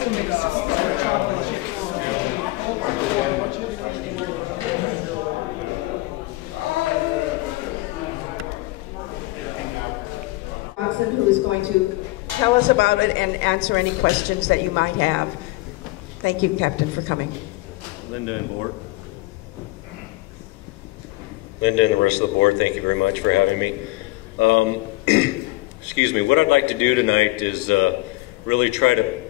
Who is going to tell us about it and answer any questions that you might have. Thank you, Captain, for coming. Linda and board. Linda and the rest of the board, thank you very much for having me. Excuse me. What I'd like to do tonight is really try to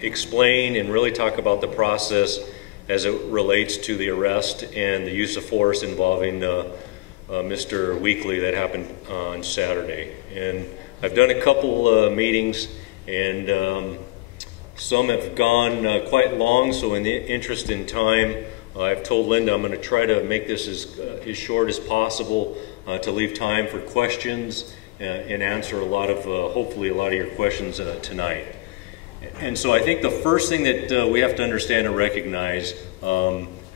explain and really talk about the process as it relates to the arrest and the use of force involving Mr. Weekly that happened on Saturday. And I've done a couple meetings, and some have gone quite long, so in the interest in time, I've told Linda I'm going to try to make this as short as possible to leave time for questions and answer a lot of, hopefully a lot of your questions tonight. And so I think the first thing that we have to understand and recognize,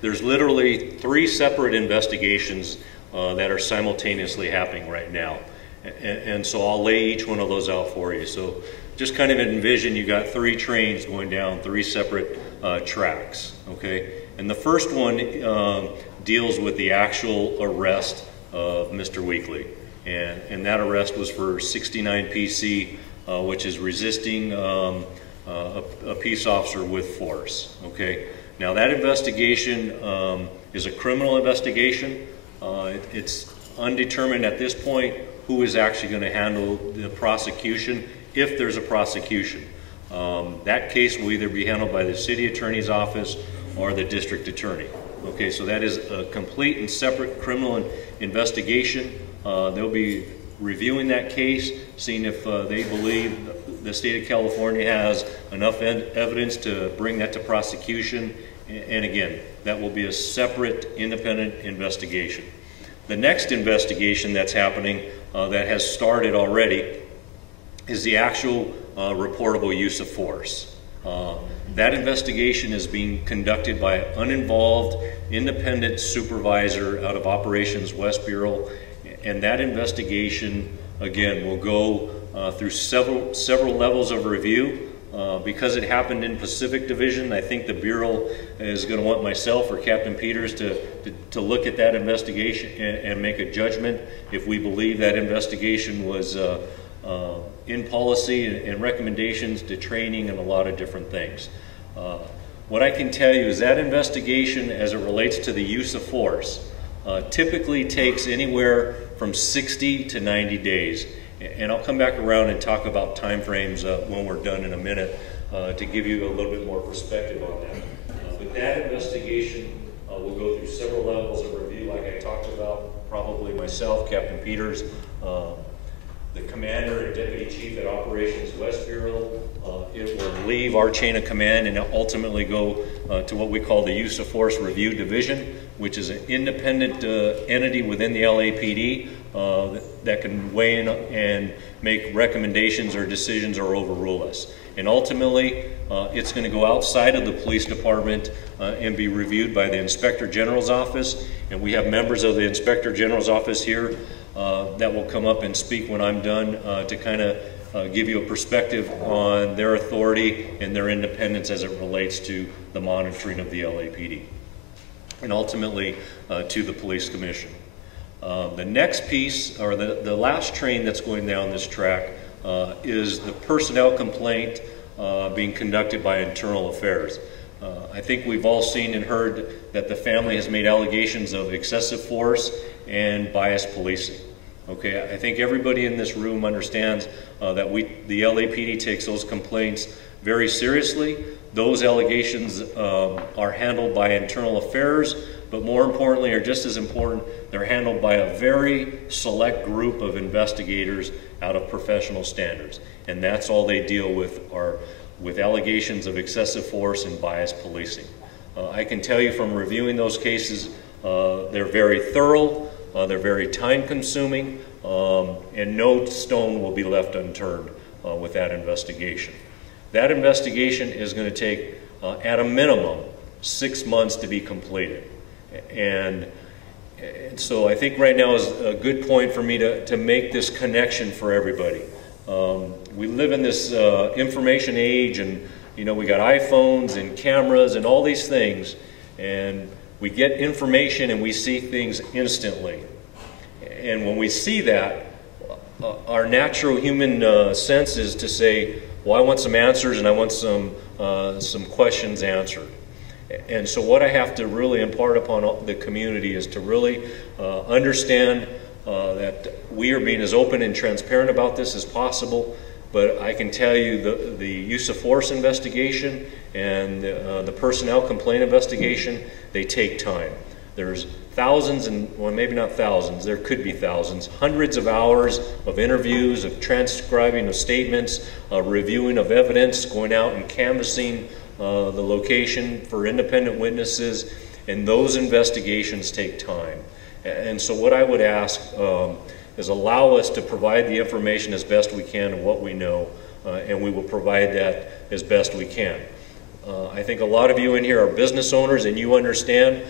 there's literally 3 separate investigations that are simultaneously happening right now. And so I'll lay each one of those out for you. So just kind of envision you got 3 trains going down 3 separate tracks, okay? And the first one deals with the actual arrest of Mr. Weekly. And that arrest was for 69 PC, which is resisting a peace officer with force, okay? Now that investigation is a criminal investigation. It's undetermined at this point who is actually going to handle the prosecution, if there's a prosecution. That case will either be handled by the city attorney's office or the district attorney. Okay, so that is a complete and separate criminal investigation. They'll be reviewing that case, seeing if they believe the state of California has enough evidence to bring that to prosecution. And again, that will be a separate independent investigation. The next investigation that's happening that has started already is the actual reportable use of force. That investigation is being conducted by an uninvolved independent supervisor out of Operations West Bureau, and that investigation again will go through several levels of review. Because it happened in Pacific Division, I think the Bureau is going to want myself or Captain Peters to look at that investigation and make a judgment if we believe that investigation was in policy and recommendations to training and a lot of different things. What I can tell you is that investigation as it relates to the use of force typically takes anywhere from 60 to 90 days. And I'll come back around and talk about time frames when we're done in a minute to give you a little bit more perspective on that. But that investigation will go through several levels of review, like I talked about, probably myself, Captain Peters, the commander and deputy chief at Operations West Bureau. It will leave our chain of command and ultimately go to what we call the Use of Force Review Division, which is an independent entity within the LAPD that can weigh in and make recommendations or decisions or overrule us. And ultimately, it's going to go outside of the police department and be reviewed by the Inspector General's office. And we have members of the Inspector General's office here that will come up and speak when I'm done to kind of give you a perspective on their authority and their independence as it relates to the monitoring of the LAPD. And ultimately to the police commission. The next piece, or the last train that's going down this track, is the personnel complaint being conducted by Internal Affairs. I think we've all seen and heard that the family has made allegations of excessive force and biased policing. Okay, I think everybody in this room understands that the LAPD takes those complaints very seriously. Those allegations are handled by Internal Affairs, but more importantly, or just as important, they're handled by a very select group of investigators out of professional standards. And that's all they deal with are with allegations of excessive force and biased policing. I can tell you from reviewing those cases, they're very thorough, they're very time-consuming, and no stone will be left unturned with that investigation. That investigation is going to take, at a minimum, 6 months to be completed. And so I think right now is a good point for me to make this connection for everybody. We live in this information age, and you know, we got iPhones and cameras and all these things, and we get information and we see things instantly. And when we see that, our natural human sense is to say, well, I want some answers and I want some questions answered. And so what I have to really impart upon the community is to really understand that we are being as open and transparent about this as possible. But I can tell you the use of force investigation and the personnel complaint investigation, they take time. There's thousands, and well, maybe not thousands, there could be thousands, hundreds of hours of interviews, of transcribing of statements, reviewing of evidence, going out and canvassing the location for independent witnesses, and those investigations take time. And so what I would ask is allow us to provide the information as best we can of what we know, and we will provide that as best we can. I think a lot of you in here are business owners, and you understand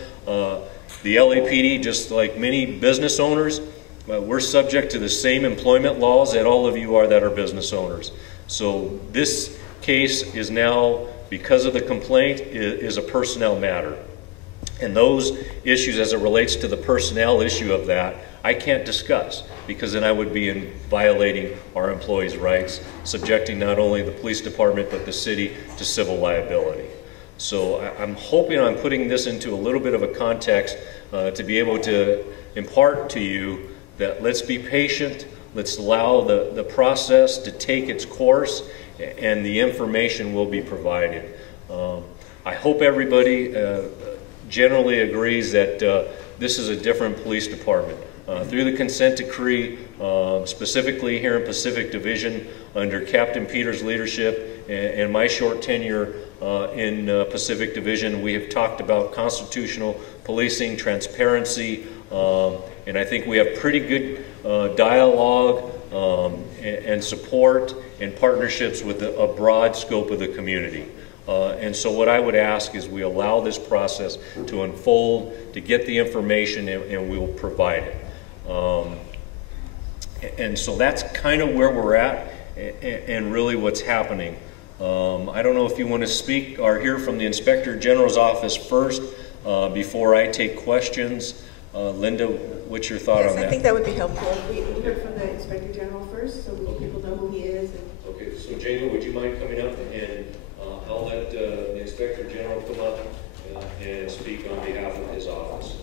the LAPD, just like many business owners, we're subject to the same employment laws that all of you are that are business owners. So this case is now, because of the complaint, is a personnel matter. And those issues as it relates to the personnel issue of that, I can't discuss, because then I would be violating our employees' rights, subjecting not only the police department but the city to civil liability. So I'm hoping I'm putting this into a little bit of a context to be able to impart to you that let's be patient, let's allow the process to take its course, and the information will be provided. I hope everybody generally agrees that this is a different police department. Through the consent decree, specifically here in Pacific Division, under Captain Peters' leadership and my short tenure in Pacific Division, we have talked about constitutional policing, transparency, and I think we have pretty good dialogue and support and partnerships with a broad scope of the community. And so what I would ask is we allow this process to unfold, to get the information, and we will provide it. And so that's kind of where we're at and really what's happening. I don't know if you want to speak or hear from the Inspector General's office first before I take questions. Linda, what's your thought on that? I think that would be helpful. We hear from the Inspector General first, so people know who he is. Okay, so Jamie, would you mind coming up, and I'll let the Inspector General come up and speak on behalf of his office.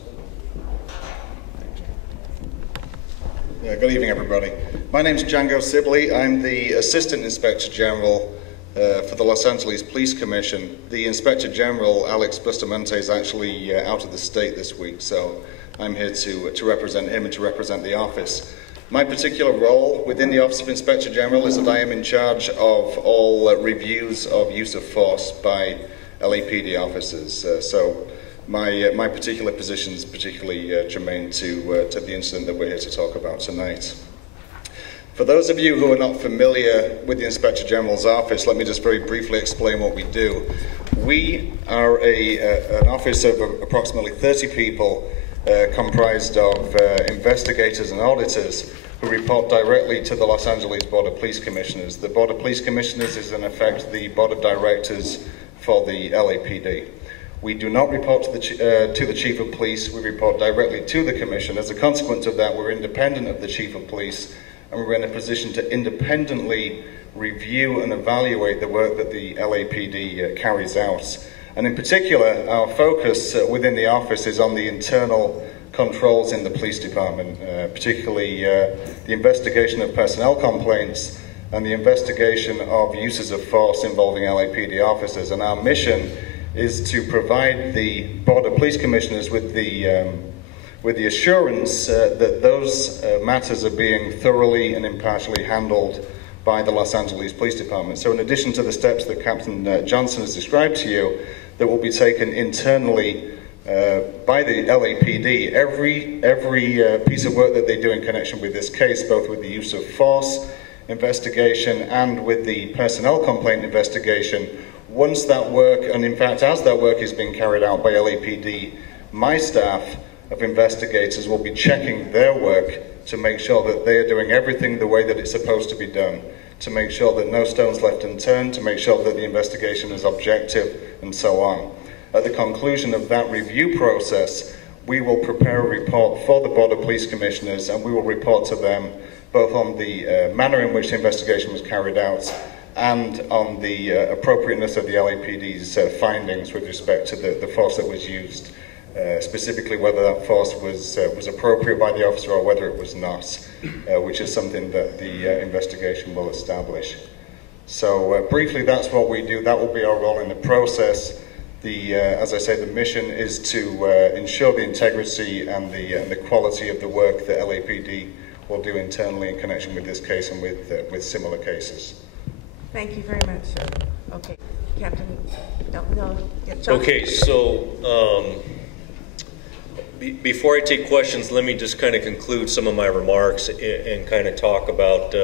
Yeah, good evening, everybody. My name is Django Sibley. I'm the Assistant Inspector General for the Los Angeles Police Commission. The Inspector General, Alex Bustamante, is actually out of the state this week, so I'm here to represent him and to represent the office. My particular role within the Office of Inspector General is that I am in charge of all reviews of use of force by LAPD officers. So my particular position is particularly germane to the incident that we're here to talk about tonight. For those of you who are not familiar with the Inspector General's office, let me just very briefly explain what we do. We are an office of approximately 30 people comprised of investigators and auditors who report directly to the Los Angeles Board of Police Commissioners. The Board of Police Commissioners is in effect the Board of Directors for the LAPD. We do not report to the Chief of Police, we report directly to the Commission. As a consequence of that, we're independent of the Chief of Police, and we're in a position to independently review and evaluate the work that the LAPD carries out. And in particular, our focus within the office is on the internal controls in the police department, particularly the investigation of personnel complaints and the investigation of uses of force involving LAPD officers. And our mission is to provide the Board of Police Commissioners with the assurance that those matters are being thoroughly and impartially handled by the Los Angeles Police Department. So in addition to the steps that Captain Johnson has described to you that will be taken internally by the LAPD, every piece of work that they do in connection with this case, both with the use of force investigation and with the personnel complaint investigation, once that work, and in fact as that work is being carried out by LAPD, my staff of investigators will be checking their work to make sure that they are doing everything the way that it's supposed to be done. to make sure that no stone's left unturned, to make sure that the investigation is objective, and so on. At the conclusion of that review process, we will prepare a report for the Board of Police Commissioners, and we will report to them both on the manner in which the investigation was carried out and on the appropriateness of the LAPD's findings with respect to the force that was used, specifically whether that force was appropriate by the officer or whether it was not, which is something that the investigation will establish. So briefly, that's what we do. That will be our role in the process. As I say, the mission is to ensure the integrity and the quality of the work that LAPD will do internally in connection with this case and with similar cases. Thank you very much, sir. Okay, Captain, no. Yeah, John. Okay, so before I take questions, let me just kind of conclude some of my remarks and kind of talk about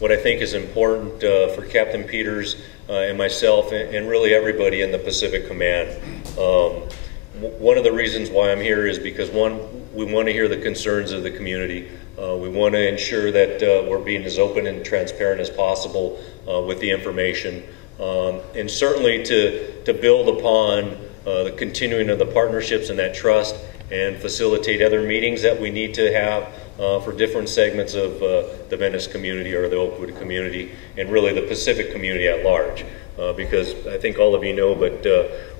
what I think is important for Captain Peters and myself and really everybody in the Pacific Command. One of the reasons why I'm here is because, one, we want to hear the concerns of the community. We want to ensure that we're being as open and transparent as possible with the information, and certainly to build upon the continuing of the partnerships and that trust and facilitate other meetings that we need to have for different segments of the Venice community or the Oakwood community and really the Pacific community at large. Because I think all of you know, but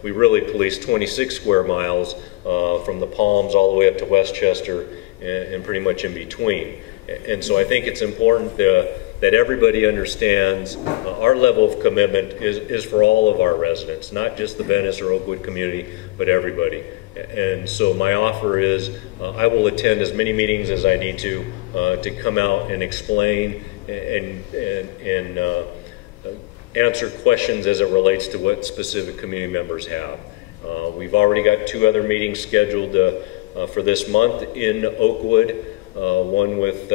we really police 26 square miles from the Palms all the way up to Westchester and pretty much in between. And so I think it's important that everybody understands our level of commitment is for all of our residents, not just the Venice or Oakwood community, but everybody. And so my offer is I will attend as many meetings as I need to come out and explain and answer questions as it relates to what specific community members have. We've already got 2 other meetings scheduled for this month in Oakwood, one with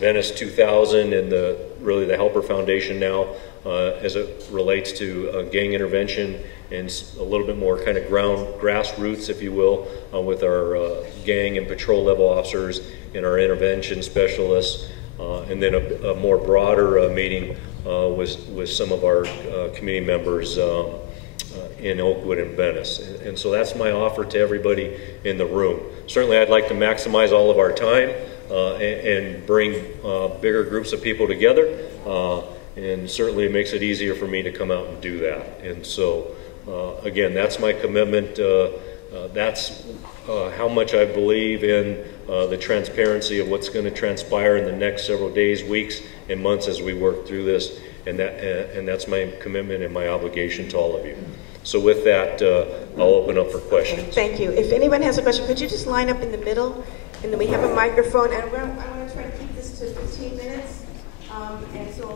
Venice 2000 and really the Helper Foundation now as it relates to gang intervention and a little bit more kind of grassroots, if you will, with our gang and patrol level officers and our intervention specialists, and then a more broader meeting with some of our community members in Oakwood and Venice. And so that's my offer to everybody in the room. Certainly I'd like to maximize all of our time and bring bigger groups of people together, and certainly it makes it easier for me to come out and do that. And so again, that's my commitment. That's how much I believe in the transparency of what's going to transpire in the next several days, weeks, and months as we work through this, and that's my commitment and my obligation to all of you. So with that, I'll open up for questions. Okay, thank you. If anyone has a question, could you just line up in the middle, and then we have a microphone, and I want to try to keep this to 15 minutes, and so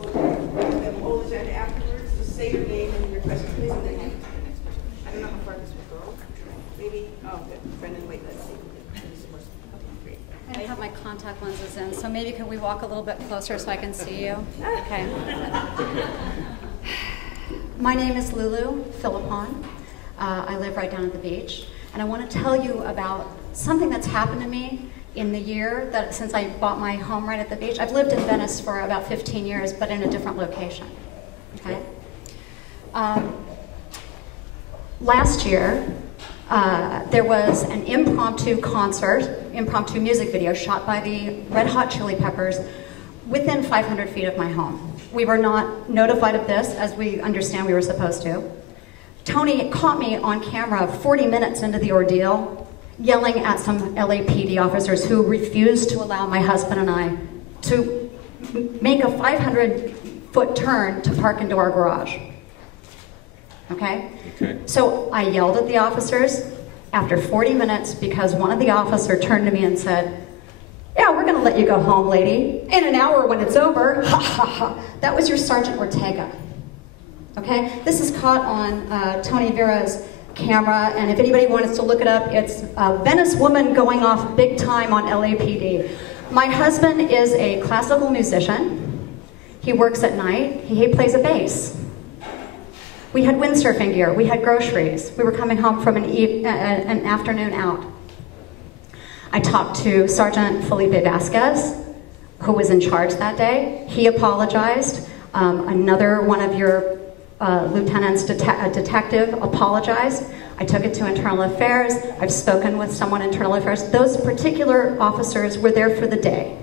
we have a whole agenda afterwards. Just say your name and your question, please, and then I don't know how far this will go. Maybe, good. Brendan, wait, let's see. I have my contact lenses in, so maybe could we walk a little bit closer so I can see you? Okay. My name is Lulu Philippon. I live right down at the beach, and I want to tell you about something that's happened to me in the year that since I bought my home right at the beach. I've lived in Venice for about 15 years, but in a different location. Okay. Last year, there was an impromptu music video shot by the Red Hot Chili Peppers within 500 feet of my home. We were not notified of this, as we understand we were supposed to. Tony caught me on camera 40 minutes into the ordeal, yelling at some LAPD officers who refused to allow my husband and I to make a 500-foot turn to park into our garage. Okay? So I yelled at the officers after 40 minutes because one of the officers turned to me and said, "Yeah, we're going to let you go home, lady. In an hour when it's over." Ha ha ha. That was your Sergeant Ortega. Okay? This is caught on Tony Vera's camera, and if anybody wants to look it up, it's a Venice woman going off big time on LAPD. My husband is a classical musician. He works at night. He plays a bass. We had windsurfing gear. We had groceries. We were coming home from an afternoon out. I talked to Sergeant Felipe Vasquez. who was in charge that day. He apologized. Another one of your lieutenants, detective, apologized. I took it to Internal Affairs. I've spoken with someone in Internal Affairs. Those particular officers were there for the day.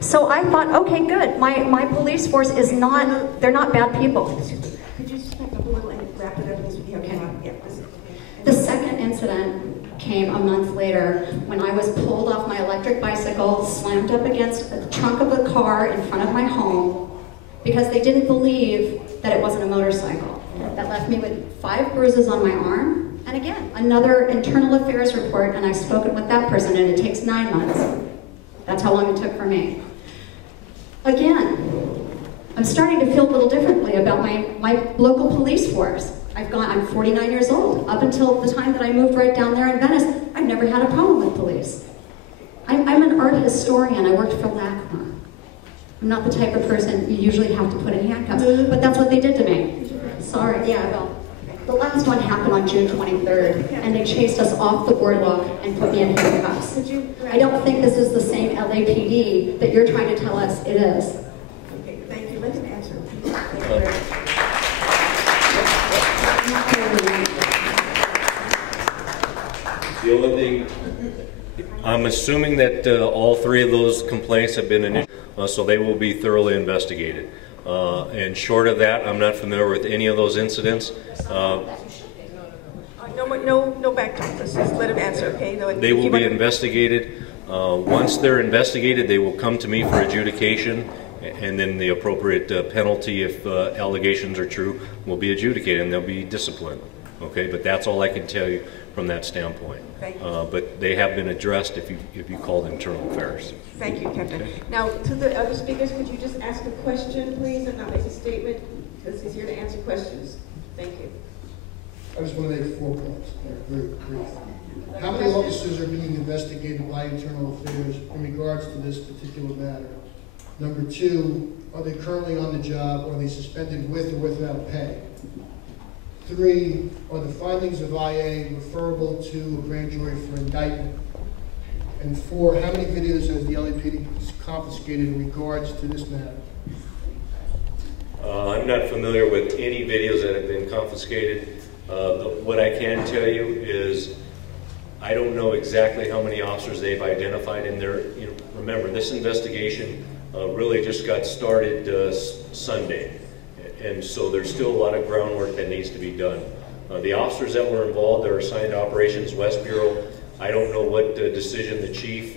So I thought, okay, good. My police force is not, they're not bad people. Could you just back up a little and wrap it up? Okay. Yeah, the second incident came a month later when I was pulled off my electric bicycle, slammed up against the trunk of a car in front of my home because they didn't believe that it wasn't a motorcycle. That left me with 5 bruises on my arm. And again, another internal affairs report, and I've spoken with that person, and it takes 9 months. That's how long it took for me. Again, I'm starting to feel a little differently about my local police force. I'm 49 years old. Up until the time that I moved right down there in Venice, I've never had a problem with police. I'm an art historian. I worked for LAPD. I'm not the type of person you usually have to put in handcuffs, but that's what they did to me. Sorry, yeah, well, the last one happened on June 23rd, and they chased us off the boardwalk and put me in handcuffs. I don't think this is the same LAPD that you're trying to tell us it is. Okay, thank you. Let him answer. Thank you very much. The only thing, I'm assuming that all 3 of those complaints have been initiated, so they will be thoroughly investigated. And short of that, I'm not familiar with any of those incidents. No backtalk. Let's just let him answer, okay? No, they will be investigated. Once they're investigated, they will come to me for adjudication, and then the appropriate penalty, if allegations are true, will be adjudicated, and they'll be disciplined. Okay, but that's all I can tell you from that standpoint. Thank you. But they have been addressed if you called Internal Affairs. Thank you, Captain. Okay. Now, to the other speakers, could you just ask a question, please, and not make a statement? Because he's here to answer questions. Thank you. I just want to make 4 points. They're very brief. How many officers are being investigated by Internal Affairs in regards to this particular matter? Number 2, are they currently on the job, or are they suspended with or without pay? 3, are the findings of IA referable to a grand jury for indictment? And 4, how many videos has the LAPD confiscated in regards to this matter? I'm not familiar with any videos that have been confiscated. What I can tell you is I don't know exactly how many officers they've identified in there. Remember, this investigation really just got started Sunday. And so there's still a lot of groundwork that needs to be done. The officers that were involved are assigned to Operations West Bureau. I don't know what decision the Chief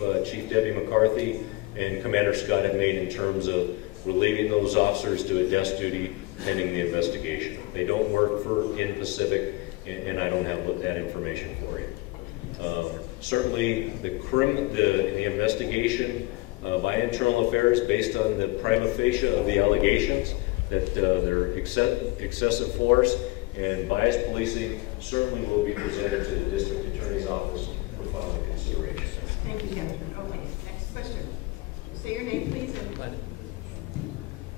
Debbie McCarthy and Commander Scott have made in terms of relieving those officers to a desk duty pending the investigation. They don't work for in Pacific, and I don't have that information for you. Certainly, the investigation by Internal Affairs, based on the prima facie of the allegations, that they're excessive force and biased policing, certainly will be presented to the District Attorney's Office for final consideration. Thank you, Captain. Okay, next question. Say your name, please.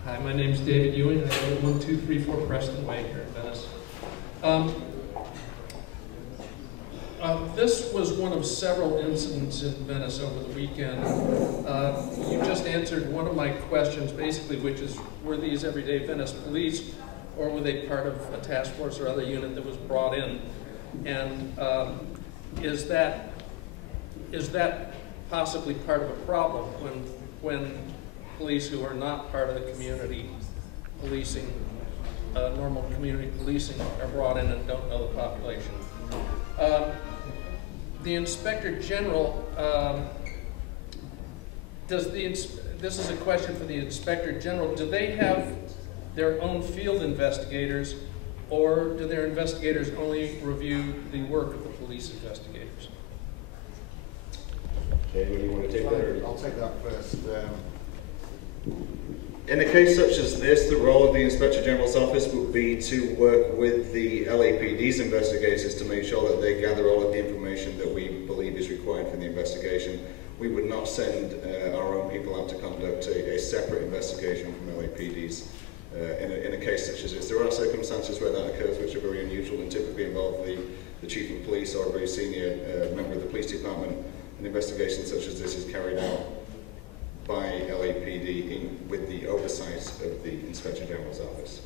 Hi, my name is David Ewing. I live at 1234 Preston Way here in Venice. This was one of several incidents in Venice over the weekend. You just answered one of my questions, basically, which is, were these everyday Venice police, or were they part of a task force or other unit that was brought in? And is that possibly part of a problem when police who are not part of the community policing, normal community policing, are brought in and don't know the population? The Inspector General, this is a question for the Inspector General, do they have their own field investigators, or do their investigators only review the work of the police investigators? Okay, do you want to take that? Or? I'll take that first. In a case such as this, the role of the Inspector General's office would be to work with the LAPD's investigators to make sure that they gather all of the information that we believe is required for the investigation. We would not send our own people out to conduct a separate investigation from LAPD's. In a case such as this, there are circumstances where that occurs which are very unusual and typically involve the Chief of Police or a very senior member of the police department. An investigation such as this is carried out by LAPD with the oversight of the Inspector General's office.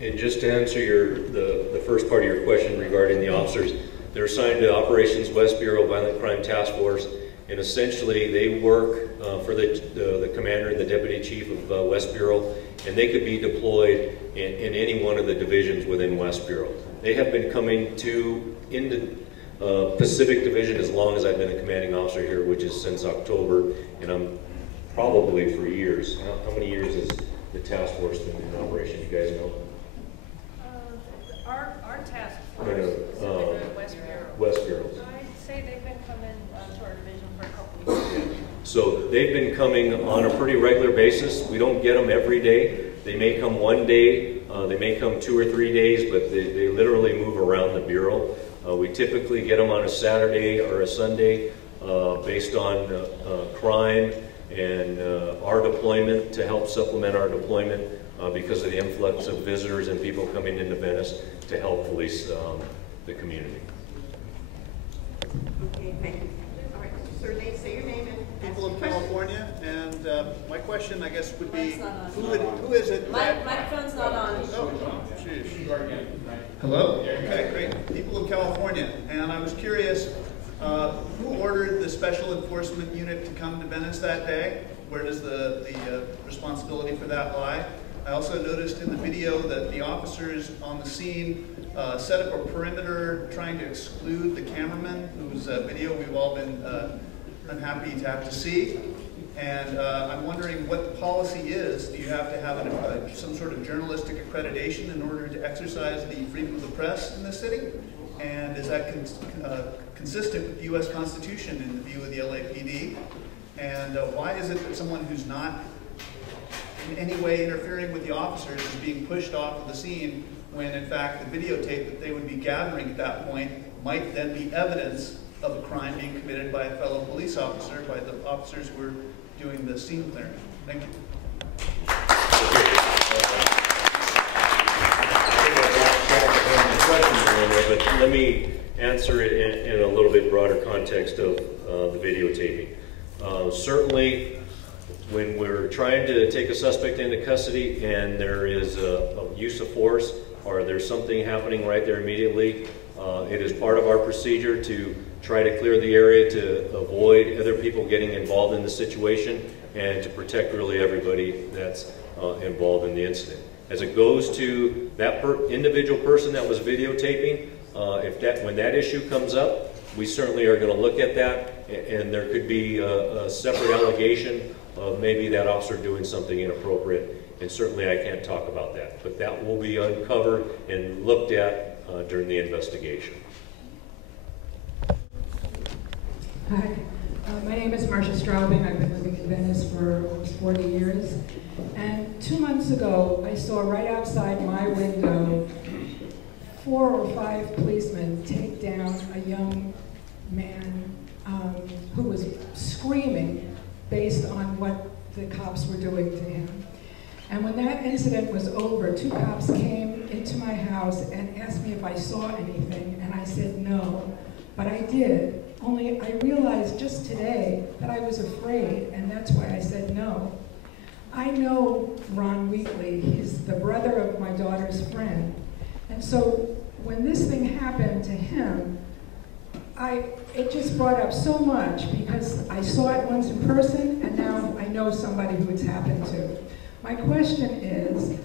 And just to answer the first part of your question regarding the officers, they're assigned to Operations West Bureau Violent Crime Task Force, and essentially they work for the commander and the deputy chief of West Bureau, and they could be deployed in any one of the divisions within West Bureau. They have been coming into Pacific Division as long as I've been a commanding officer here, which is since October, and I'm probably for years. How many years has the task force been in operation? You guys know? Our task force is in West Bureau. West Bureau. I'd say they've been coming to our division for a couple of years. So they've been coming on a pretty regular basis. We don't get them every day. They may come one day, they may come 2 or 3 days, but they literally move around the Bureau. We typically get them on a Saturday or a Sunday based on crime and our deployment to help supplement our deployment because of the influx of visitors and people coming into Venice to help police the community. Okay, thank you. All right, sir, say your name and People of California, and my question, I guess, would be, Mic's who is it? Microphone's not on. Oh, geez. Hello? Okay, great. People of California, and I was curious, who ordered the Special Enforcement Unit to come to Venice that day? Where does the responsibility for that lie? I also noticed in the video that the officers on the scene set up a perimeter trying to exclude the cameraman, whose video we've all been unhappy to have to see. And I'm wondering what the policy is. Do you have to have some sort of journalistic accreditation in order to exercise the freedom of the press in this city? And is that consistent with the U.S. Constitution in the view of the LAPD? And why is it that someone who's not in any way interfering with the officers is being pushed off of the scene when, in fact, the videotape that they would be gathering at that point might then be evidence of a crime being committed by a fellow police officer, by the officers who are doing the scene clearing? Thank you. But let me answer it in a little bit broader context of the videotaping. Certainly, when we're trying to take a suspect into custody and there is a use of force or there's something happening right there immediately, it is part of our procedure to try to clear the area to avoid other people getting involved in the situation and to protect really everybody that's involved in the incident. As it goes to that individual person that was videotaping, when that issue comes up, we certainly are going to look at that, and there could be a separate allegation of maybe that officer doing something inappropriate, and certainly I can't talk about that. But that will be uncovered and looked at during the investigation. Hi, my name is Marcia Straubing. I've been living in Venice for almost 40 years. And 2 months ago, I saw right outside my window 4 or 5 policemen take down a young man who was screaming based on what the cops were doing to him. And when that incident was over, 2 cops came into my house and asked me if I saw anything, and I said no. But I did, only I realized just today that I was afraid, and that's why I said no. I know Ron Weekly. He's the brother of my daughter's friend. And so when this thing happened to him, it just brought up so much because I saw it once in person, and now I know somebody who it's happened to. My question is,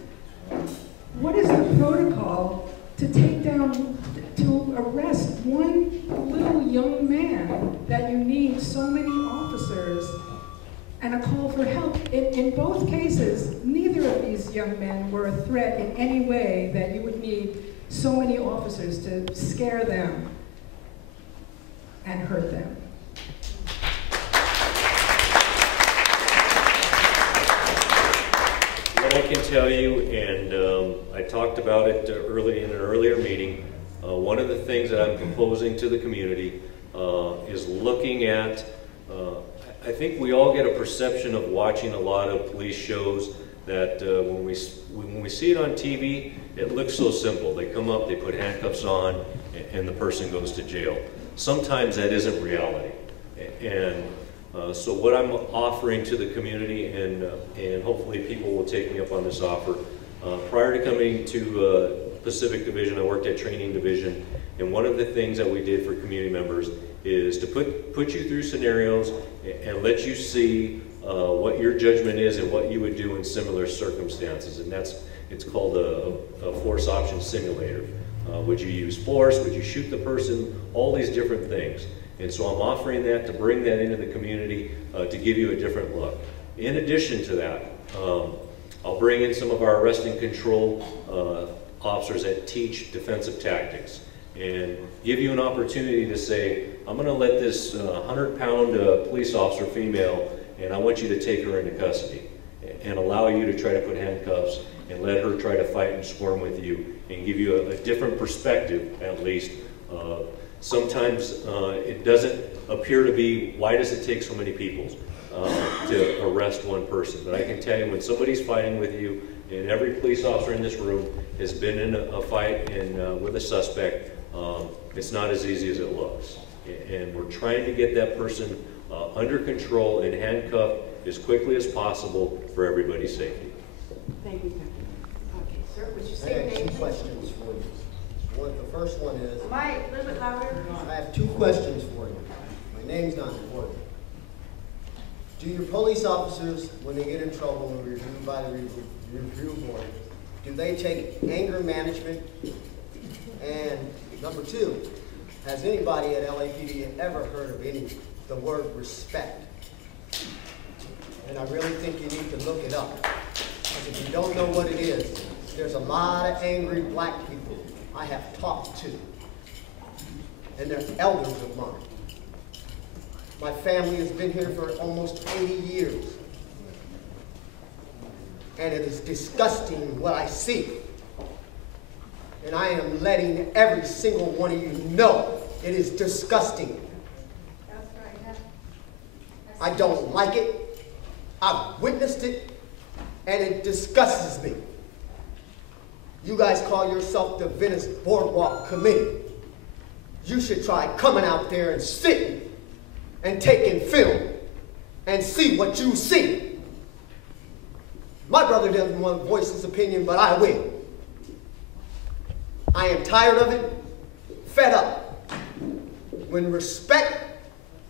what is the protocol to take down, to arrest one little young man that you need so many officers and a call for help? In both cases, neither of these young men were a threat in any way that you would need so many officers to scare them and hurt them. What I can tell you, and I talked about it in an earlier meeting, one of the things that I'm proposing to the community is looking at, I think we all get a perception of watching a lot of police shows that when we see it on TV, it looks so simple. They come up, they put handcuffs on, and the person goes to jail. Sometimes that isn't reality. And So what I'm offering to the community, and hopefully people will take me up on this offer. Prior to coming to Pacific Division, I worked at Training Division, and one of the things that we did for community members is to put you through scenarios and let you see what your judgment is and what you would do in similar circumstances, and it's called a force option simulator. Would you use force? Would you shoot the person? All these different things. And so I'm offering that to bring that into the community to give you a different look. In addition to that, I'll bring in some of our arrest and control officers that teach defensive tactics and give you an opportunity to say, I'm going to let this 100-pound police officer female, and I want you to take her into custody and allow you to try to put handcuffs and let her try to fight and squirm with you and give you a different perspective, at least. Sometimes it doesn't appear to be, why does it take so many people to arrest one person? But I can tell you, when somebody's fighting with you, and every police officer in this room has been in a fight and with a suspect, it's not as easy as it looks. And we're trying to get that person under control and handcuffed as quickly as possible for everybody's safety. Thank you, Captain. Okay, sir, would you say I your have name? two questions for you. The first one is, Mike, a little bit louder. I have two questions for you. My name's not important. Do your police officers, when they get in trouble and reviewed by the review board, do they take anger management? And number two, has anybody at LAPD ever heard of the word respect? And I really think you need to look it up. Because if you don't know what it is, there's a lot of angry black people I have talked to. And they're elders of mine. My family has been here for almost 80 years. And it is disgusting what I see. And I am letting every single one of you know it is disgusting. I don't like it. I've witnessed it. And it disgusts me. You guys call yourself the Venice Boardwalk Committee. You should try coming out there and sitting and taking film and see what you see. My brother doesn't want to voice his opinion, but I will. I am tired of it, fed up. When respect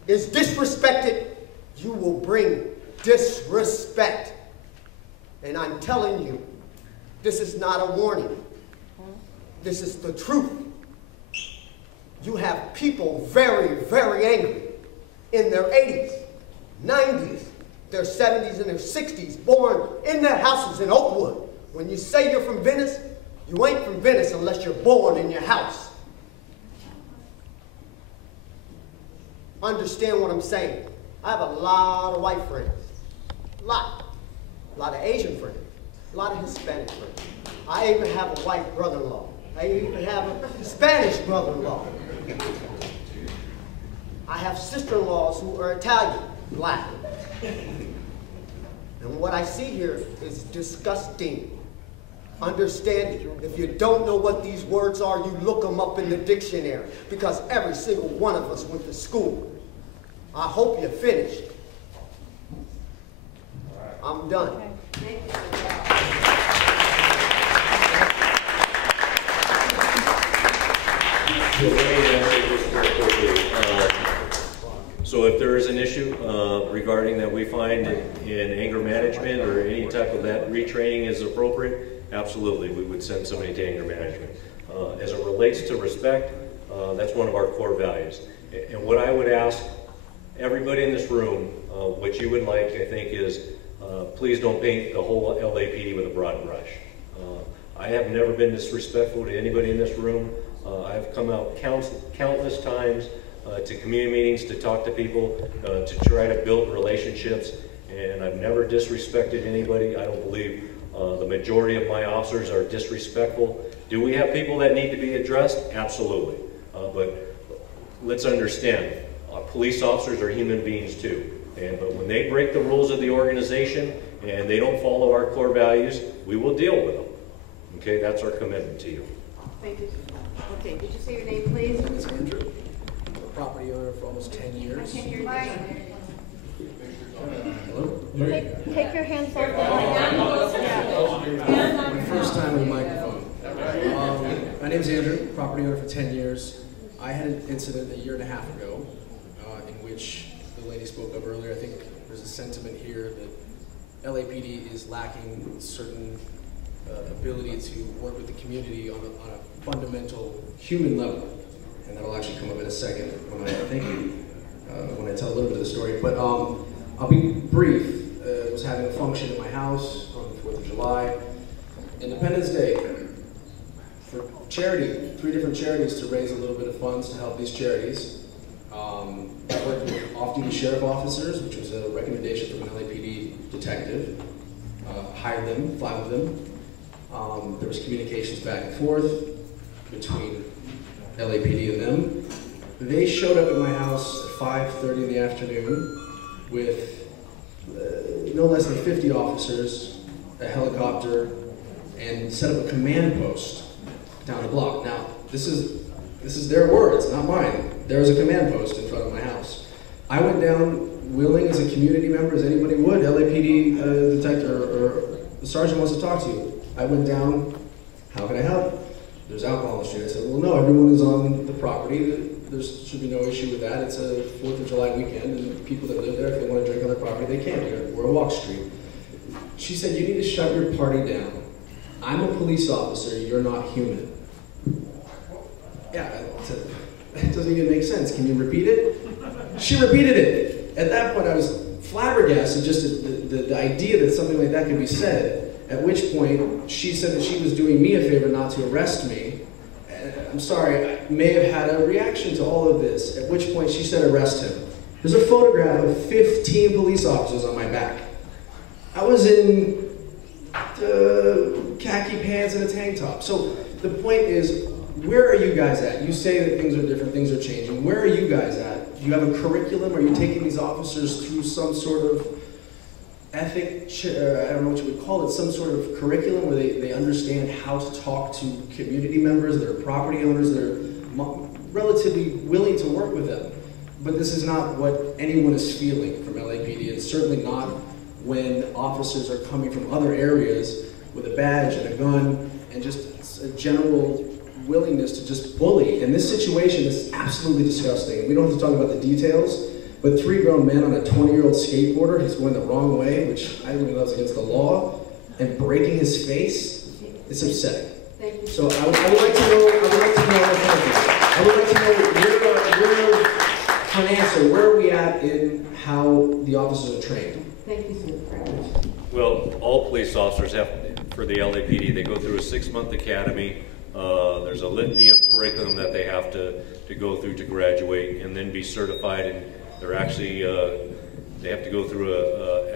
is disrespected, you will bring disrespect. And I'm telling you, this is not a warning. This is the truth. You have people very, very angry in their 80s, 90s, their 70s, and their 60s, born in their houses in Oakwood. When you say you're from Venice, you ain't from Venice unless you're born in your house. Understand what I'm saying. I have a lot of white friends. A lot of Asian friends. A lot of Hispanic friends. I even have a white brother-in-law. I even have a Spanish brother-in-law. I have sister-in-laws who are Italian, black. And what I see here is disgusting. Understand it. If you don't know what these words are, you look them up in the dictionary, because every single one of us went to school. I hope you finished. I'm done. Thank you. So if there is an issue regarding that we find in anger management or any type of that retraining is appropriate, absolutely, we would send somebody to anger management. As it relates to respect, that's one of our core values. And what I would ask everybody in this room, what you would like, I think, is please don't paint the whole LAPD with a broad brush. I have never been disrespectful to anybody in this room. I've come out countless times to community meetings to talk to people, to try to build relationships, and I've never disrespected anybody. I don't believe the majority of my officers are disrespectful. Do we have people that need to be addressed? Absolutely. But let's understand, police officers are human beings too. But when they break the rules of the organization and they don't follow our core values, we will deal with them. Okay, that's our commitment to you. Thank you. Okay, did you say your name, please? It's Andrew. I'm a property owner for almost 10 years. I can't hear you. Take your hands off the My first time with a microphone. My name's Andrew, property owner for 10 years. I had an incident a year and a half ago in which the lady spoke of earlier. I think there's a sentiment here that LAPD is lacking certain ability to work with the community on a fundamental human level. And that'll actually come up in a second when I tell a little bit of the story. But I'll be brief. I was having a function at my house on the 4th of July. Independence Day. For charity, 3 different charities to raise a little bit of funds to help these charities. I worked with off-duty sheriff officers, which was a recommendation from an LAPD detective. Hired them, 5 of them. There was communications back and forth between LAPD and them. They showed up at my house at 5:30 in the afternoon with no less than 50 officers, a helicopter, and set up a command post down the block. Now, this is their words, not mine. There was a command post in front of my house. I went down willing as a community member, as anybody would. LAPD detective or the sergeant wants to talk to you. I went down, how can I help? There's alcohol in the street. I said, well, no, everyone is on the property. There should be no issue with that. It's a 4th of July weekend, and people that live there, if they want to drink on their property, they can. We're a walk street. She said, you need to shut your party down. I'm a police officer. You're not human. Yeah, I said, it doesn't even make sense. Can you repeat it? She repeated it. At that point, I was flabbergasted just at the idea that something like that could be said. At which point, she said that she was doing me a favor not to arrest me. I'm sorry, I may have had a reaction to all of this. At which point, she said, arrest him. There's a photograph of 15 police officers on my back. I was in khaki pants and a tank top. So the point is, where are you guys at? You say that things are different, things are changing. Where are you guys at? Do you have a curriculum? Are you taking these officers through some sort of ethic, I don't know what you would call it, some sort of curriculum where they understand how to talk to community members that are property owners that are relatively willing to work with them? But this is not what anyone is feeling from LAPD. It's certainly not when officers are coming from other areas with a badge and a gun and just a general willingness to just bully. And this situation is absolutely disgusting. We don't have to talk about the details, but 3 grown men on a 20-year-old skateboarder, he's going the wrong way, which I didn't even know was against the law, and breaking his face, it's upsetting. Thank you. So I would like to know, for an answer, where are we at in how the officers are trained? Thank you, sir. Well, all police officers have, for the LAPD, they go through a 6-month academy. There's a litany of curriculum that they have to go through to graduate and then be certified. And they're actually, they have to go through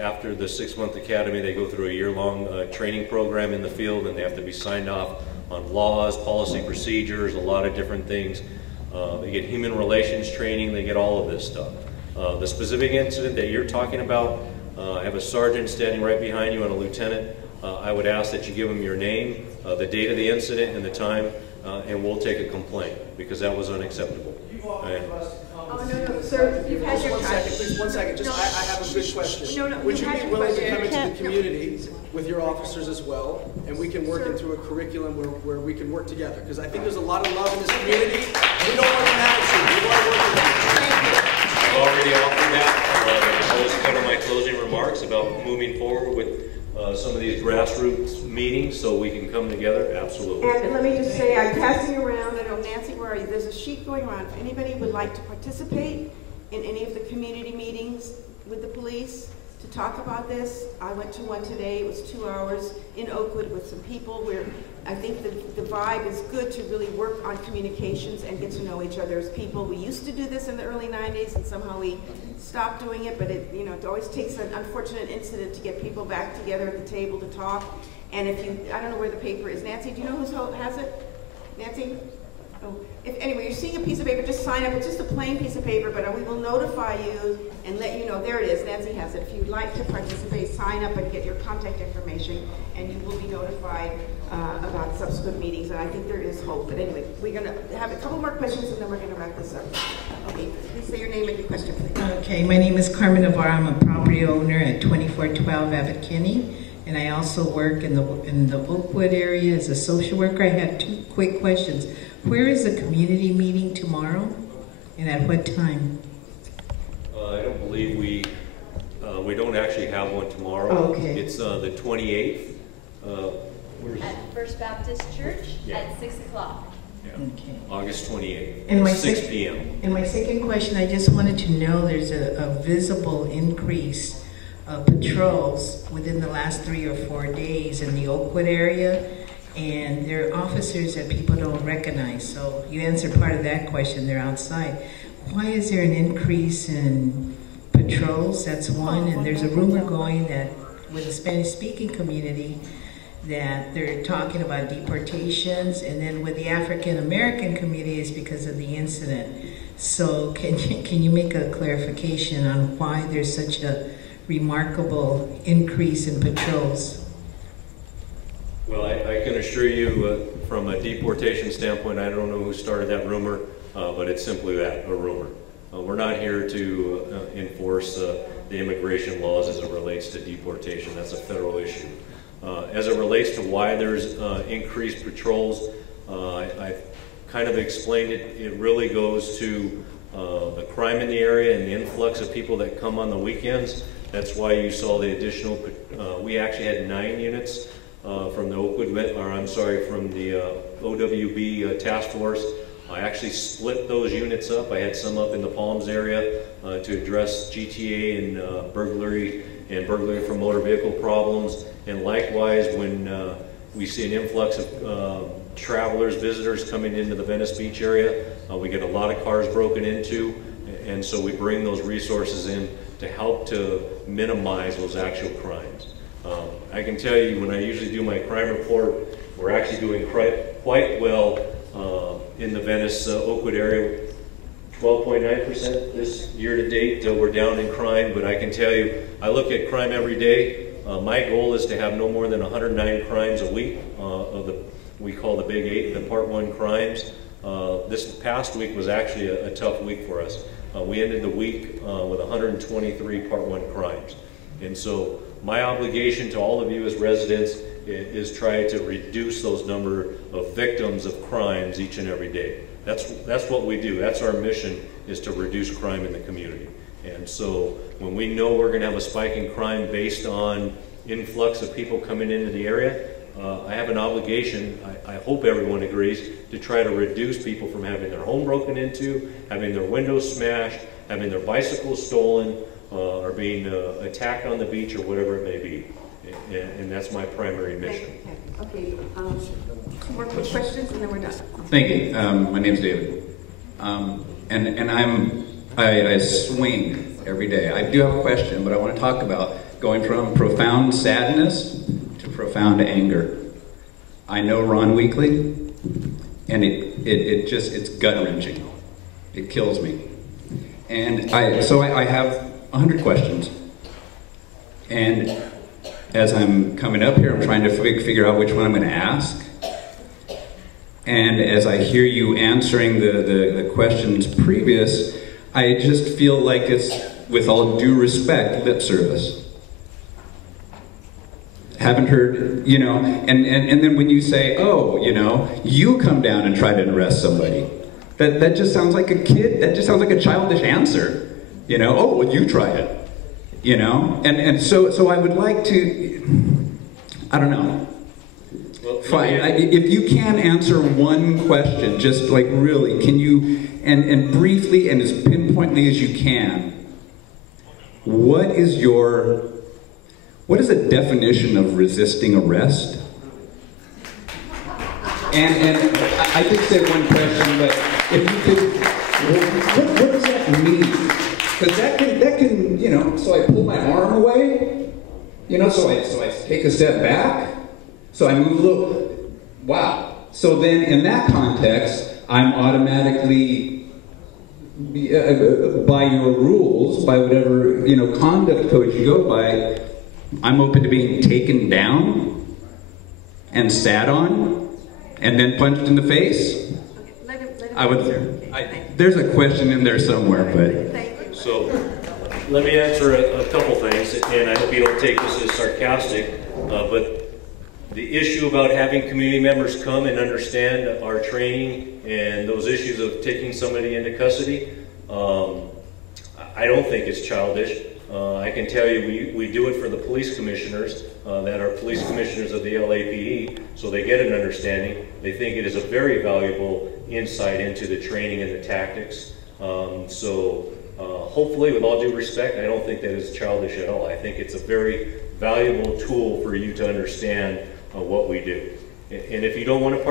after the 6-month academy, they go through a year-long training program in the field, and they have to be signed off on laws, policy procedures, a lot of different things. They get human relations training, they get all of this stuff. The specific incident that you're talking about, I have a sergeant standing right behind you and a lieutenant. I would ask that you give them your name, the date of the incident and the time, and we'll take a complaint because that was unacceptable. Oh, no, sir, you've had your time. Please, 1 second. Just, I have a good question. Would you be willing to come into the community with your officers as well, and we can work into a curriculum where we can work together? Because I think there's a lot of love in this community, and we don't want an attitude. We want to work together. I've already offered that. That was kind of my closing remarks about moving forward with some of these grassroots meetings so we can come together. Absolutely. And let me just say, I'm passing around, I don't know, Nancy, where are you? There's a sheet going around. If anybody would like to participate in any of the community meetings with the police to talk about this, I went to one today. It was 2 hours in Oakwood with some people where I think the vibe is good to really work on communications and get to know each other as people. We used to do this in the early 90s, and somehow we stopped doing it, but it always takes an unfortunate incident to get people back together at the table to talk. And if you, I don't know where the paper is. Nancy, do you know who has it? Nancy? Oh. Anyway, you're seeing a piece of paper, just sign up. It's just a plain piece of paper, but we will notify you and let you know. There it is. Nancy has it. If you'd like to participate, sign up and get your contact information, and you will be notified about subsequent meetings, and I think there is hope. But anyway, we're going to have a couple more questions, and then we're going to wrap this up. Okay, please say your name and your question, please. Okay, my name is Carmen Navarro. I'm a property owner at 2412 Abbott Kinney, and I also work in the Oakwood area as a social worker. I had two quick questions. Where is the community meeting tomorrow, and at what time? I don't believe we don't actually have one tomorrow. Oh, okay. It's the 28th. At First Baptist Church at 6 o'clock. Yeah. Okay. August 28th, And 6 p.m. And my second question, I just wanted to know there's a visible increase of patrols within the last 3 or 4 days in the Oakwood area, and there are officers that people don't recognize. So you answered part of that question, they're outside. Why is there an increase in patrols? That's one, and there's a rumor going that with the Spanish-speaking community that they're talking about deportations, and then with the African-American community it's because of the incident. So can you make a clarification on why there's such a remarkable increase in patrols? Well, I can assure you from a deportation standpoint, I don't know who started that rumor, but it's simply that, a rumor. We're not here to enforce the immigration laws as it relates to deportation. That's a federal issue. As it relates to why there's increased patrols, I've kind of explained it. It really goes to the crime in the area and the influx of people that come on the weekends. That's why you saw the additional, we actually had 9 units from the from the OWB task force. I actually split those units up. I had some up in the Palms area to address GTA and burglary from motor vehicle problems. And likewise, when we see an influx of travelers, visitors coming into the Venice Beach area, we get a lot of cars broken into, and so we bring those resources in to help to minimize those actual crimes. I can tell you, when I usually do my crime report, we're actually doing quite well in the Venice Oakwood area. 12.9% this year to date. We're down in crime, but I can tell you, I look at crime every day. My goal is to have no more than 109 crimes a week of we call the Big 8, the Part 1 crimes. This past week was actually a tough week for us. We ended the week with 123 Part 1 crimes. And so my obligation to all of you as residents is try to reduce those number of victims of crimes each and every day. That's what we do. That's our mission, is to reduce crime in the community. And so when we know we're going to have a spike in crime based on influx of people coming into the area, I have an obligation, I hope everyone agrees, to try to reduce people from having their home broken into, having their windows smashed, having their bicycles stolen, or being attacked on the beach, or whatever it may be. And that's my primary mission. Okay, two more quick questions and then we're done. Thank you. My name's David. And I swing every day. I do have a question, but I want to talk about going from profound sadness to profound anger. I know Ron Weekly, and it's gut-wrenching. It kills me. And so I have 100 questions. And as I'm coming up here, I'm trying to figure out which one I'm going to ask. And as I hear you answering the questions previous, I just feel like it's, with all due respect, lip service. Haven't heard, you know, and then when you say, oh, you know, you come down and try to arrest somebody, that just sounds like a kid, that just sounds like a childish answer. You know, oh, well, you try it. You know, and so I would like to, I don't know. Well, fine. If you can answer one question, just like really, can you, and briefly and as pinpointly as you can, what is the definition of resisting arrest? And I could say one question, but if you could, what does that mean? Because that can, you know, so I pull my arm away, you know, so I take a step back, so I move a little, wow. So then in that context, I'm automatically, by your rules, by whatever, you know, conduct code you go by, I'm open to being taken down and sat on and then punched in the face? There's a question in there somewhere, but. So, let me answer a couple things, and I hope you don't take this as sarcastic, but the issue about having community members come and understand our training and those issues of taking somebody into custody, I don't think it's childish. I can tell you we do it for the police commissioners that are police commissioners of the LAPD, so they get an understanding. They think it is a very valuable insight into the training and the tactics. Hopefully, with all due respect, I don't think that is childish at all. I think it's a very valuable tool for you to understand what we do. And if you don't want to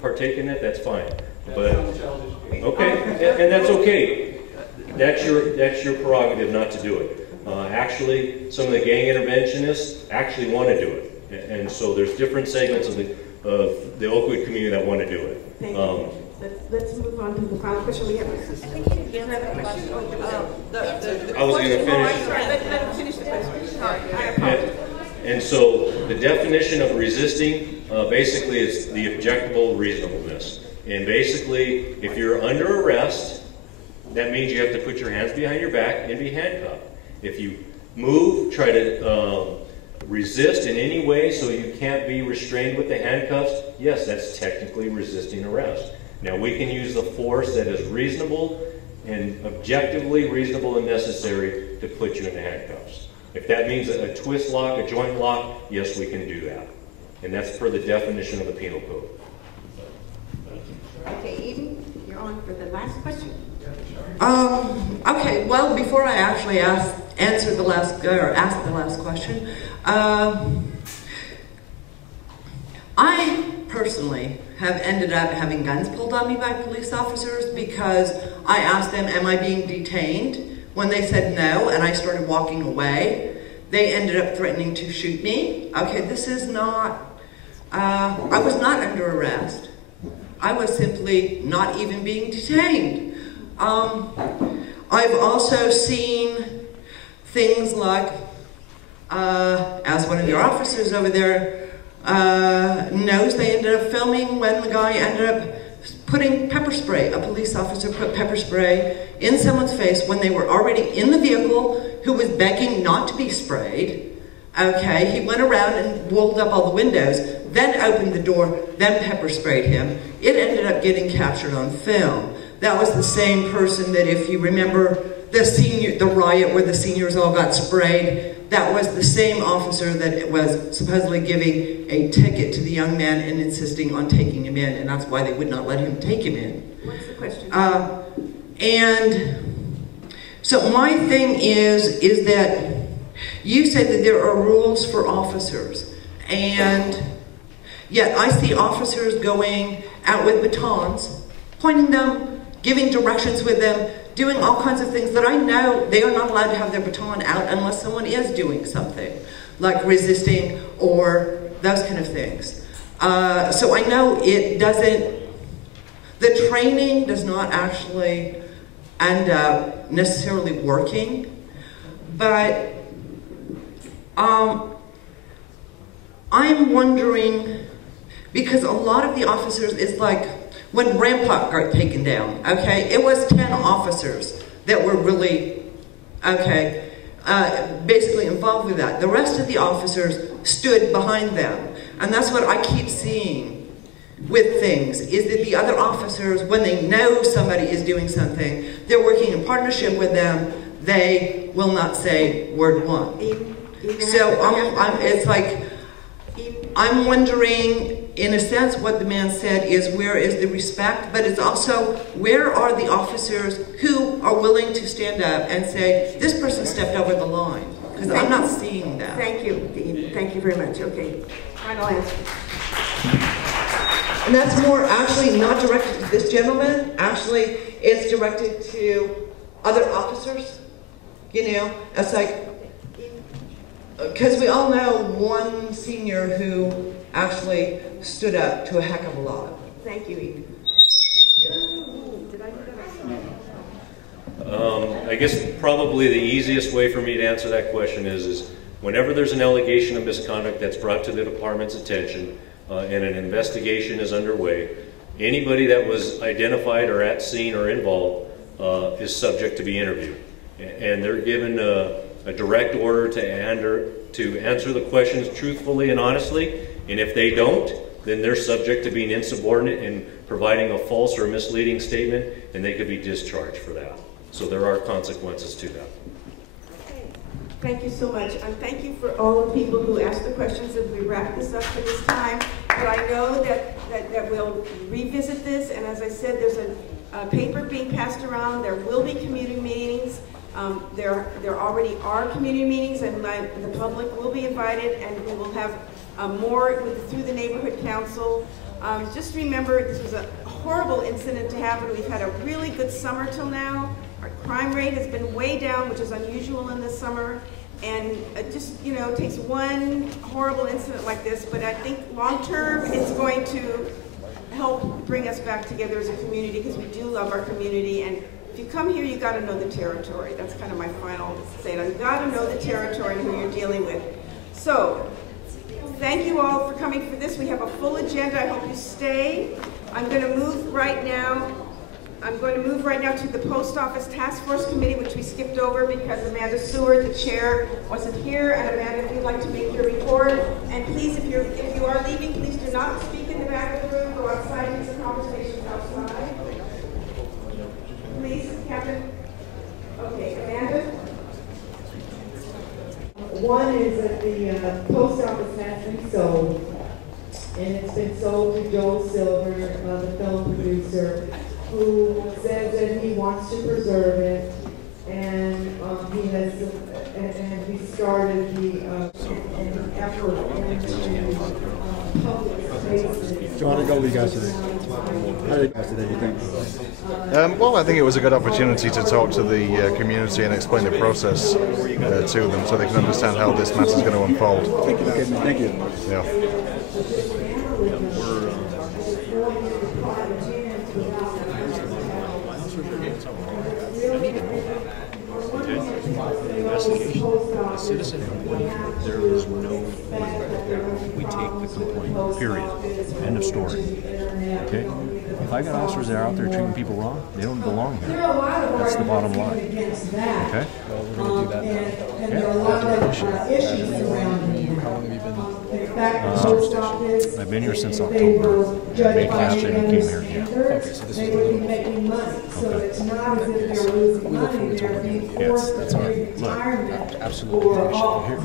partake in it, that's fine. But okay, and that's okay. That's your prerogative not to do it. Actually, some of the gang interventionists actually want to do it, and so there's different segments of the Oakwood community that want to do it. Thank you. Let's move on to the final question. We have another question. I was going to finish. I'm sorry. Let him finish the question. Sorry, I apologize. And so the definition of resisting basically is the objectable reasonableness. And basically, if you're under arrest, that means you have to put your hands behind your back and be handcuffed. If you move, try to resist in any way so you can't be restrained with the handcuffs, yes, that's technically resisting arrest. Now, we can use the force that is reasonable and objectively reasonable and necessary to put you in the handcuffs. If that means a twist lock, a joint lock, yes, we can do that. And that's per the definition of the penal code. Okay, Eden, you're on for the last question. Okay, well, before I actually ask the last question, I personally have ended up having guns pulled on me by police officers because I asked them, am I being detained? When they said no, and I started walking away, they ended up threatening to shoot me. Okay, this is not, I was not under arrest. I was simply not even being detained. I've also seen things like, as one of your officers over there knows, they ended up filming when the guy ended up putting pepper spray. A police officer put pepper spray in someone's face when they were already in the vehicle, who was begging not to be sprayed. Okay, he went around and walled up all the windows, then opened the door, then pepper sprayed him. It ended up getting captured on film. That was the same person that, if you remember the riot where the seniors all got sprayed, that was the same officer that was supposedly giving a ticket to the young man and insisting on taking him in, and that's why they would not let him take him in. What's the question? And so my thing is that you said that there are rules for officers, and yet I see officers going out with batons, pointing them, giving directions with them, doing all kinds of things that I know they are not allowed to have their baton out unless someone is doing something, like resisting or those kind of things. So I know it doesn't, the training does not actually end up necessarily working, but I'm wondering, because a lot of the officers, it's like when Rampart got taken down, okay, it was 10 officers that were really, okay, basically involved with that. The rest of the officers stood behind them. And that's what I keep seeing with things, is that the other officers, when they know somebody is doing something, they're working in partnership with them, they will not say word one. So it's like, I'm wondering, in a sense, what the man said is, where is the respect? But it's also, where are the officers who are willing to stand up and say, this person stepped over the line? Because I'm not seeing that. Thank you, Dean. Thank you very much. Okay, final answer. And that's more actually not directed to this gentleman. Actually, it's directed to other officers. You know, it's like, because we all know one senior who actually stood up to a heck of a lot. Thank you, Eve. I guess probably the easiest way for me to answer that question is whenever there's an allegation of misconduct that's brought to the department's attention, and an investigation is underway. Anybody that was identified or at scene or involved is subject to be interviewed. And they're given a direct order to answer the questions truthfully and honestly, and if they don't, then they're subject to being insubordinate and providing a false or misleading statement, and they could be discharged for that. So there are consequences to that. Thank you so much, and thank you for all the people who asked the questions as we wrap this up for this time. But I know that we'll revisit this, and as I said, there's a paper being passed around. There will be community meetings. There already are community meetings, and the public will be invited, and we will have more through the neighborhood council. Just remember, this was a horrible incident to happen. We've had a really good summer till now. Our crime rate has been way down, which is unusual in the summer. And it just, it takes one horrible incident like this, but I think long term it's going to help bring us back together as a community, because we do love our community. And if you come here, you got to know the territory. That's kind of my final statement. You've got to know the territory and who you're dealing with. So, thank you all for coming for this. We have a full agenda. I hope you stay. I'm going to move right now to the Post Office Task Force Committee, which we skipped over because Amanda Stewart, the chair, wasn't here. And Amanda, if you'd like to make your report, and please, if you are leaving, please do not speak in the back of the room. Go outside and have some conversations outside. Please, Captain. Okay, Amanda. One is that the post office has been sold, and it's been sold to Joel Silver, the film producer, who says that he wants to preserve it, and he started the effort into public spaces. So how did it go with you guys today? How did it go today, you think? Well, I think it was a good opportunity to talk to the community and explain the process to them so they can understand how this matter is going to unfold. Okay, thank you. Yeah. A citizen complaint, there is no way we take the complaint, period. End of story. Okay? If I got officers that are out there treating people wrong, they don't belong here. That's the bottom line. Okay? Well, we're going to do that now. And there are a lot of issues surrounding it. How long have you been? In fact, the post office, I've been here since October. I made captain and came here again. Okay, so this they is would be making money, so it's not as if they're losing money, they're being forced That's to all right. retirement. Absolutely.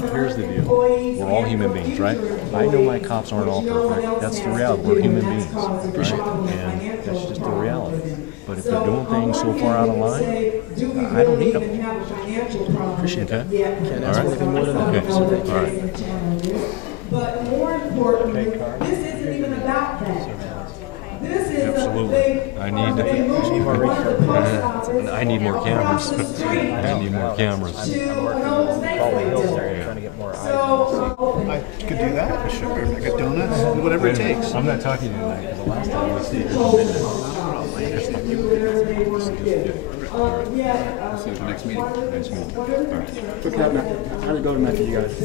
Here's the deal. We're all human beings, right? I know my cops aren't all perfect. That's the reality. We're human beings, right? And that's just the reality. But if they're doing things so far out of line, I don't need them. Appreciate that. Can't ask for anything more than that. Okay. All right. But more importantly, this isn't even about that. This is Absolutely. I need more cameras. I need more cameras. Trying to get more items. I could do that, sure. Like a donut, whatever it takes. I'm not talking to you tonight because the last time we see See you at the next meeting. All right. Quick out, how did it go tonight for you guys?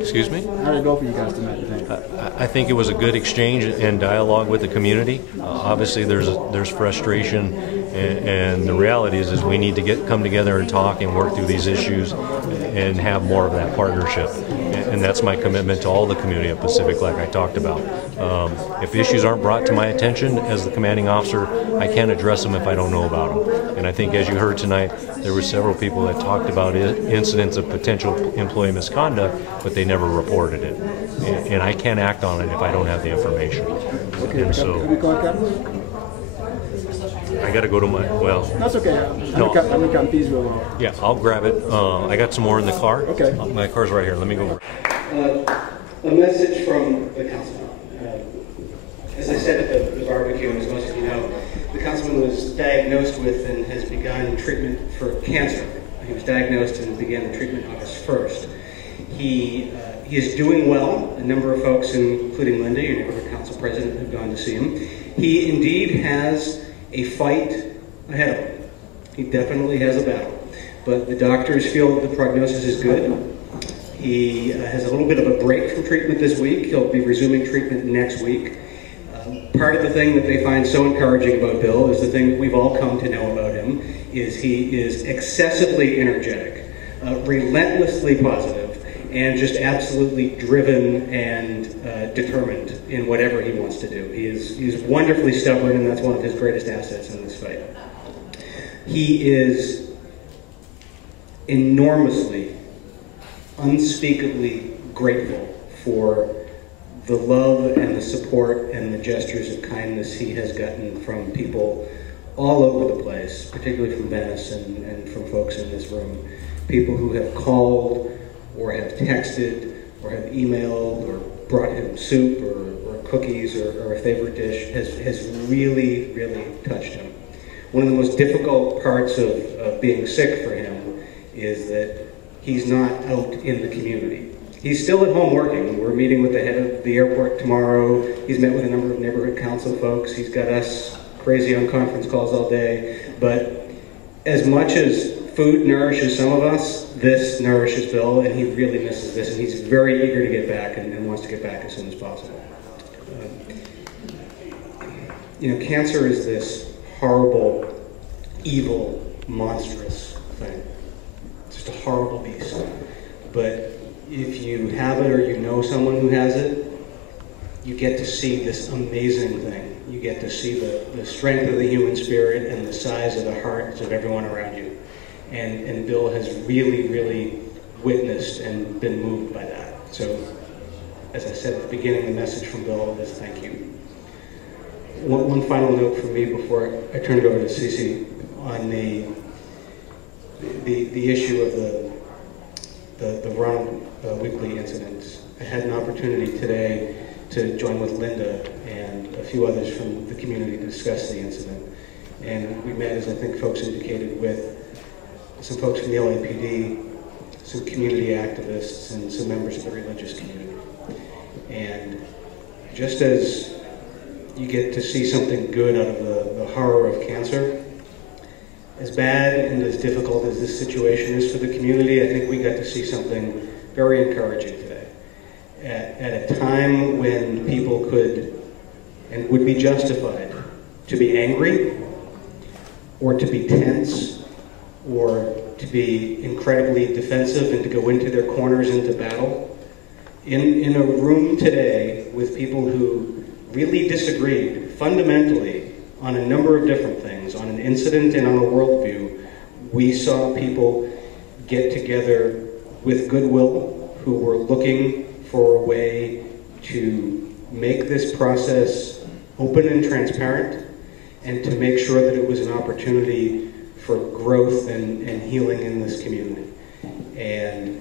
Excuse me? How did it go for you guys tonight, you think? I think it was a good exchange and dialogue with the community. Obviously, there's frustration, and the reality is we need to come together and talk and work through these issues and have more of that partnership. And that's my commitment to all the community of Pacific, like I talked about. If issues aren't brought to my attention as the commanding officer, I can't address them if I don't know about them. And I think, as you heard tonight, there were several people that talked about incidents of potential employee misconduct, but they never reported it. And I can't act on it if I don't have the information. And so I got to go to my, well. That's okay. Yeah, I'll grab it. I got some more in the car. Okay. My car's right here. Let me go. A message from the councilman. As I said at the barbecue, and as most of you know, the councilman was diagnosed with and has begun treatment for cancer. He was diagnosed and began the treatment August 1st. He is doing well. A number of folks, including Linda, your neighborhood council president, have gone to see him. He indeed has a fight ahead of him. He definitely has a battle. But the doctors feel that the prognosis is good. He has a little bit of a break from treatment this week. He'll be resuming treatment next week. Part of the thing that they find so encouraging about Bill is the thing that we've all come to know about him, is he is excessively energetic, relentlessly positive, and just absolutely driven and determined in whatever he wants to do. He's wonderfully stubborn, and that's one of his greatest assets in this fight. He is enormously, unspeakably grateful for the love and the support and the gestures of kindness he has gotten from people all over the place, particularly from Venice and from folks in this room. People who have called or have texted or have emailed or brought him soup or cookies or a favorite dish has really, really touched him. One of the most difficult parts of being sick for him is that he's not out in the community. He's still at home working. We're meeting with the head of the airport tomorrow. He's met with a number of neighborhood council folks. He's got us crazy on conference calls all day. But as much as food nourishes some of us, this nourishes Bill, and he really misses this, and he's very eager to get back and wants to get back as soon as possible. You know, cancer is this horrible, evil, monstrous thing. It's just a horrible beast. But if you have it or you know someone who has it, you get to see this amazing thing. You get to see the strength of the human spirit and the size of the hearts of everyone around you. And Bill has really, really witnessed and been moved by that. So, as I said at the beginning, the message from Bill is thank you. One final note from me before I turn it over to Cece on the issue of the Ronald Weekly incident. I had an opportunity today to join with Linda and a few others from the community to discuss the incident. And we met, as I think folks indicated, with some folks from the LAPD, some community activists, and some members of the religious community. And just as you get to see something good out of the horror of cancer, as bad and as difficult as this situation is for the community, I think we got to see something very encouraging today. At a time when people could and would be justified to be angry, or to be tense, or to be incredibly defensive and to go into their corners into battle, in a room today with people who really disagreed fundamentally on a number of different things, on an incident and on a worldview, we saw people get together with goodwill who were looking for a way to make this process open and transparent and to make sure that it was an opportunity for growth and healing in this community. And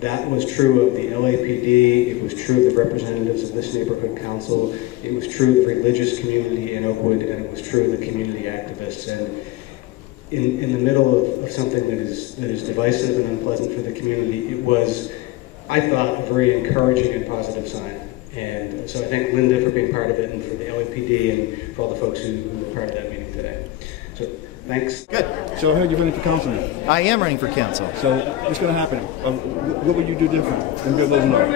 that was true of the LAPD, it was true of the representatives of this neighborhood council, it was true of the religious community in Oakwood, and it was true of the community activists. And in the middle of something that is divisive and unpleasant for the community, it was, I thought, a very encouraging and positive sign. And so I thank Linda for being part of it, and for the LAPD, and for all the folks who were part of that meeting today. So thanks. Good. So I heard you're running for council now. I am running for council. So what's going to happen? What would you do different than Bill Rosendahl?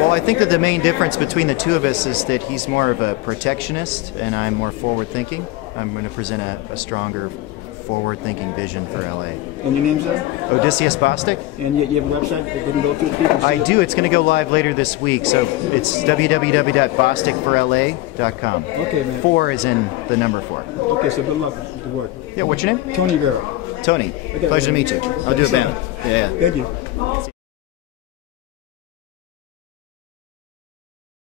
Well, I think that the main difference between the two of us is that he's more of a protectionist and I'm more forward-thinking. I'm going to present a stronger forward-thinking vision for LA. And your name's there? Odysseus Bostic. And you have a website that they can go to? I do. It's going to go live later this week, so it's www.bosticforla.com. Okay, man. 4 is in the number 4. Okay, so good luck with the work. Yeah, what's your name? Tony Vera. Tony. Pleasure to meet you. I'll do a band. Yeah. Thank you.